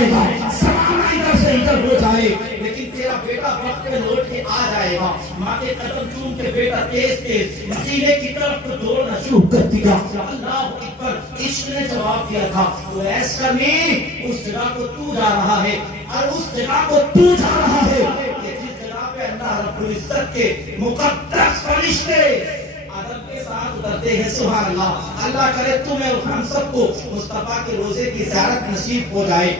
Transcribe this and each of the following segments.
جائے گا, زمانہ ادھر سے ادھر ہو جائے, لیکن تیرا بیٹا وقت پہ لوٹ کے آ جائے گا. ماں کے قدم چوم کے بیٹا تیز تیز مدینے کی طرف کو دوڑنا شروع کر دیا. اللہ اکبر, عشق نے جواب دیا تھا, تو ایسا نہیں, اس جگہ کو تو جا رہا ہے, اور اس جگہ کو تو جا رہا ہے کہ جس جگہ پہ اللہ رب العزت کے مقدس فرشتے ادب کے ساتھ اترتے ہیں. سبحان اللہ. اللہ کرے تمہیں اور ہم سب کو مصطفیٰ کے روزے کی زیارت نصیب ہو جائے.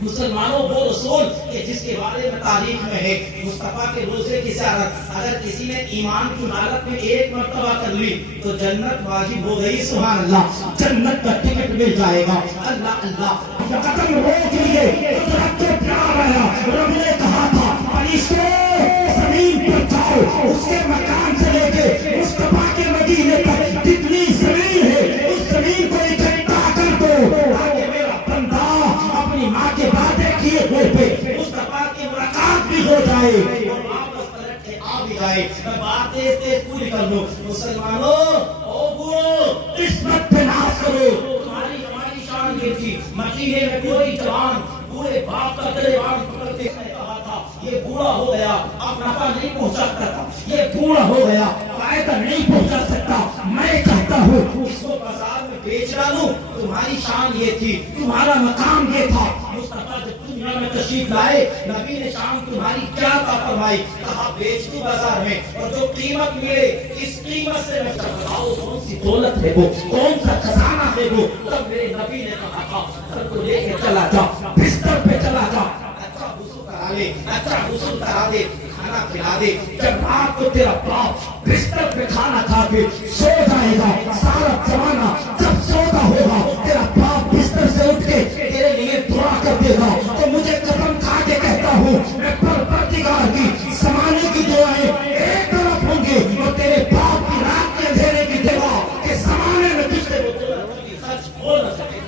مسلمانوں وہ رسول کہ جس کے بارے میں تاریخ میں ہے, مصطفیٰ کے روزے کی زیارت اگر کسی نے ایمان کی حالت میں ایک مرتبہ کر لی تو جنت واجب ہو گئی. سبحان اللہ. جنت کا ٹکٹ مل جائے گا. اللہ اللہ. قدم روک لیے, قدرت کے پیار آیا. رب نے کہا تھا فرشتوں زمین پر جاؤ, اس کے مکان سے لے کے مصطفیٰ کے مدینے تک جتنی زمین ہے اس زمین کو اکٹھا کر دو تاکہ میرا بندہ اپنی ماں کے وعدے کیے ہوئے پہ مصطفیٰ کی ملاقات بھی ہو جائے اور واپس پلٹ کے آ بھی جائے. میں بات تیز تیز پوری کر لوں. مسلمانوں او بو قسمت پہ ناز کرو. تمہاری ہماری شان یہ تھی, مدینے میں کوئی جوان بوڑھے باپ کا گریبان پکڑ کے کہا تھا یہ بوڑھا ہو گیا, اب نفع نہیں پہنچا سکتا, یہ بوڑھا ہو گیا, فائدہ نہیں پہنچا سکتا, میں کہتا ہوں اس کو بازار میں بیچ ڈالوں. تمہاری شان یہ تھی, تمہارا مقام یہ تھا. مصطفیٰ جب دنیا میں تشریف لائے, نبی نے شان تمہاری کیا عطا فرمائی, کہا بیچ دو بازار میں, اور جو قیمت ملے اس قیمت سے میں بتاؤ کون سی دولت ہے وہ, کون سا خزانہ ہے وہ. تب میرے نبی نے کہا تھا سر کو لے کے چلا جا, بستر پہ چلا جا, اچھا غسل کرا لے, اچھا غسل کرا دے, کھانا کھلا دے. جب رات کو تیرا باپ بستر پہ کھانا کھا کے سو جائے گا, سارا زمانہ جب سوتا ہوگا تیرا باپ بستر سے اٹھ کے تیرے لیے دعا کر دے گا, تو مجھے قسم کھا کے کہتا ہوں میں پروردگار کی زمانے کی دعائیں ایک طرف ہوں گی اور تیرے باپ کی رات کے اندھیرے کی دعا کہ زمانے میں تجھ سے وہ سچ بول نہ سکے.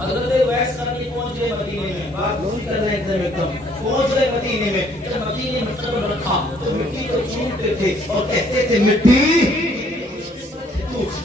حضرت ویس کرنی پہنچ گئے مدینے میں, بات نہیں کر رہے ایک دم پہنچ گئے مدینے میں. جب مدینے میں قدم رکھا تو مٹی کو چومتے تھے اور کہتے تھے مٹی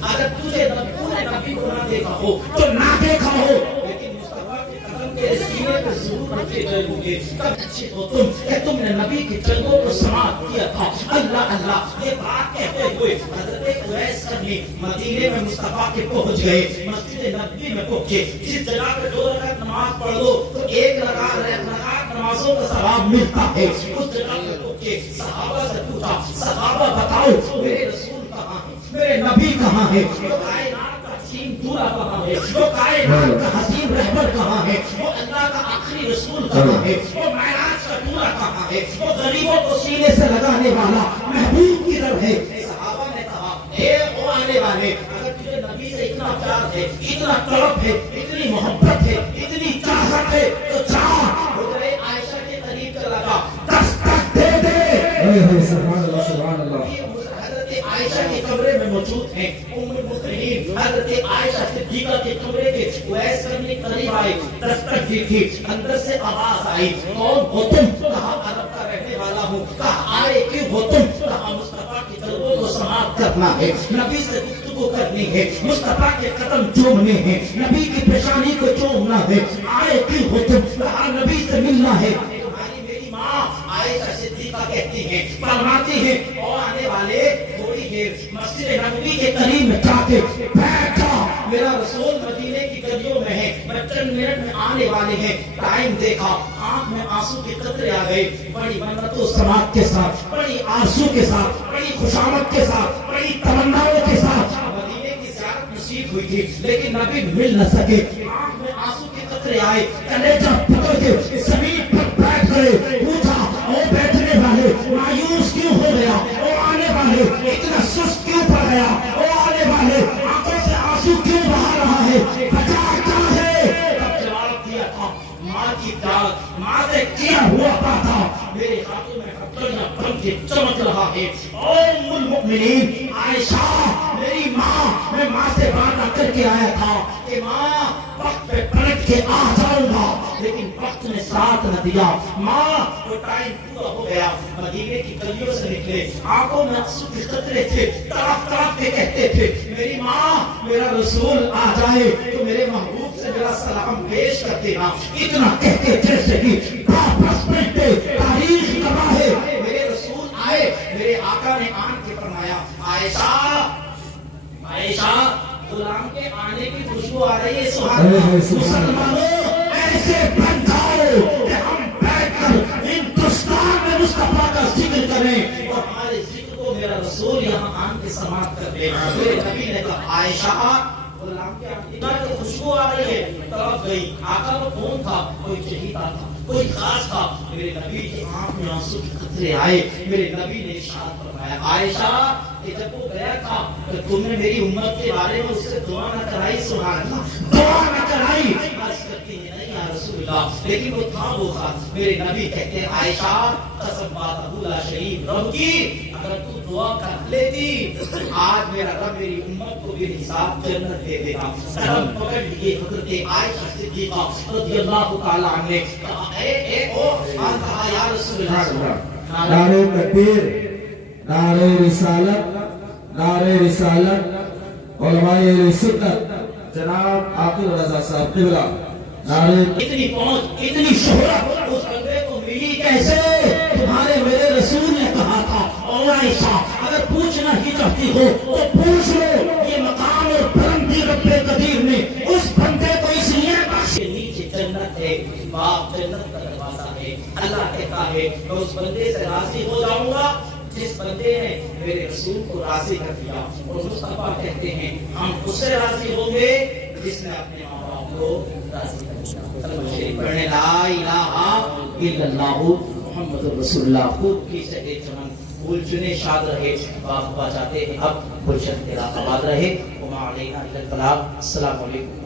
اگر تجھے پورے نبی کو نہ دیکھا ہو تو نہ دیکھا ہو, لیکن مصطفیٰ کے قدم کے سینے پہ ضرور رکھے گئے ہوں گے. کب اچھے ہو تم کہ تم نے نبی کی جنگوں کو سماعت کیا تھا. اللہ اللہ. یہ بات کہتے ہوئے حضرت اویس کرنی مدینے میں مصطفیٰ کے پہنچ گئے, مسجد نبوی میں پہنچے. جس جگہ پہ 2 رکعت نماز پڑھ لو تو 1 رکعت نمازوں کا ثواب ملتا ہے, اس جگہ پہ پہنچے. صحابہ سے پوچھا, صحابہ بتاؤ میرے رسول کہاں ہے, میرے نبی کہاں ہے, وہ کائنات کا حسین دولہا کہاں ہے, وہ کائنات کا حسین رہبر کہاں ہے, وہ اللہ کا آخری رسول کہاں ہے, وہ معراج کا دولہا کہاں ہے, وہ غریبوں کو سینے سے لگانے والا محبوب کدھر ہے. صحابہ نے کہا اے او آنے والے, اگر تجھے نبی سے اتنا پیار ہے, اتنا طلب ہے, اتنی محبت ہے, اتنی چاہت ہے تو جا حضرت عائشہ کے قریب چلا جا, دستک دے دے. سبحان اللہ سبحان اللہ. عائشہ کے کمرے میں موجود ہیں. ام المؤمنین حضرت عائشہ صدیقہ کے کمرے کے اویس کرنے قریب آئے, دستک دی تھی, اندر سے آواز آئی, کون ہو تم, کہا عرب کا رہنے والا ہوں, کہا آئے کیوں ہو تم, کہا مصطفیٰ کی جلووں کو سماعت کرنا ہے, نبی سے گفتگو کرنی ہے, مصطفیٰ کے قدم چومنے ہیں, نبی کی پیشانی کو چومنا ہے. آئے کیوں ہو تم, کہا نبی سے ملنا ہے. میری ماں عائشہ صدیقہ کہتی ہیں, فرماتی ہیں اور آنے والے تھوڑی دیر مسجد نبوی کے قریب میں جا کے بیٹھا, میرا رسول مدینے کی گلیوں میں ہے, چند منٹ میں آنے والے ہیں. ٹائم دیکھا, آنکھ میں آنسو کے قطرے آ گئے. بڑی منت و سماعت کے ساتھ, بڑی آرزو کے ساتھ, بڑی خوشامد کے ساتھ, بڑی تمناؤں کے ساتھ مدینے کی زیارت نصیب ہوئی تھی, لیکن نبی مل نہ سکے. آنکھ میں آنسو کے قطرے آئے, کلیجہ پکڑ کے زمین پر بیٹھ گئے. پوچھا او بیٹھنے والے مایوس کیوں ہو گیا, او آنے والے اتنا سست کیوں پڑ گیا, او آنے والے آنکھوں سے آنسو کیوں بہا رہا ہے, بچا کیا ہے. تب جواب دیا تھا ماں کی پیار, ماں سے کیا ہوا تھا, میرے ہاتھوں میں ہتھیلیاں بن کے چمک رہا ہے. او ام المؤمنین عائشہ میری ماں, میں ماں سے وعدہ کر کے آیا تھا کہ ماں وقت پہ پلٹ کے آ جاؤں گا, لیکن وقت نے ساتھ نہ دیا. ماں وہ ٹائم پورا ہو گیا, مدینے کی گلیوں سے نکلے, آنکھوں میں آنسو کے قطرے تھے, طرف طرف کے کہتے تھے میری ماں میرا رسول آ جائے تو میرے محبوب سے ذرا سلام پیش کرتے نا، اتنا کہتے جیسے کہ واپس بیٹھتے تاریخ گواہ ہے۔ میرے رسول آئے، میرے آقا نے آن کے فرمایا عائشہ عائشہ غلام کے آنے کی خوشبو آ رہی ہے، سبحان اللہ۔ مسلمانوں ایسے بن جاؤ کہ ہم بیٹھ کر ہندوستان میں مصطفیٰ کا ذکر کریں اور ہمارے ذکر کو میرا رسول یہاں آن کے سماعت کر دے۔ میرے نبی نے کہا عائشہ غلام کے آنے کی خوشبو آ رہی ہے، طرف گئی۔ آقا وہ کون تھا؟ کوئی شہیدہ تھا، کوئی خاص تھا۔ میرے نبی کی آنکھ میں آنسو کے قطرے آئے۔ میرے نبی نے ارشاد فرمایا عائشہ کہ جب وہ گیا تھا تو تم نے میری امت کے بارے میں اس سے دعا نہ کرائی، سبحان اللہ، دعا نہ کرائی؟ عرض کرتی ہے نہیں یا رسول اللہ، لیکن وہ تھا وہ تھا۔ میرے نبی کہتے ہیں عائشہ قسم بات لا شریف رب کی، اگر تو دعا کر لیتی آج میرا رب میری امت کو بھی حساب جنت دے دیتا۔ سلام پکڑ لیے حضرت عائشہ صدیقہ رضی اللہ تعالی عنہ نے کہا اے او آن کہا یا رسول اللہ، نعرہ تکبیر، نعرہ رسالت، نعرہ رسالت، علماء اہل سنت جناب عاقل رضا صاحب قبلہ، نعرہ اتنی پہنچ اتنی شہرت اس بندے کو ملی کیسے؟ تمہارے میرے رسول نے کہا تھا اور عائشہ اگر پوچھنا ہی چاہتی ہو تو پوچھ لو، یہ مقام اور بلندی رب قدیر نے اس بندے کو اس لیے بخشی۔ نیچے جنت ہے، باپ جنت کا دروازہ ہے۔ اللہ کہتا ہے میں اس بندے سے راضی ہو جاؤں گا جس بندے نے میرے رسول کو راضی کر دیا، اور مصطفیٰ کہتے ہیں ہم اس سے راضی ہوں گے جس نے اپنے ماں باپ کو راضی کر دیا۔ کلمہ شریف پڑھنے لا الہ الا اللہ محمد رسول اللہ۔ خوب کی سے چمن پھول چنے شاد رہے، باغ جاتے ہیں اب گلشن تیرا آباد رہے۔ وما علینا الا البلاغ۔ السلام علیکم۔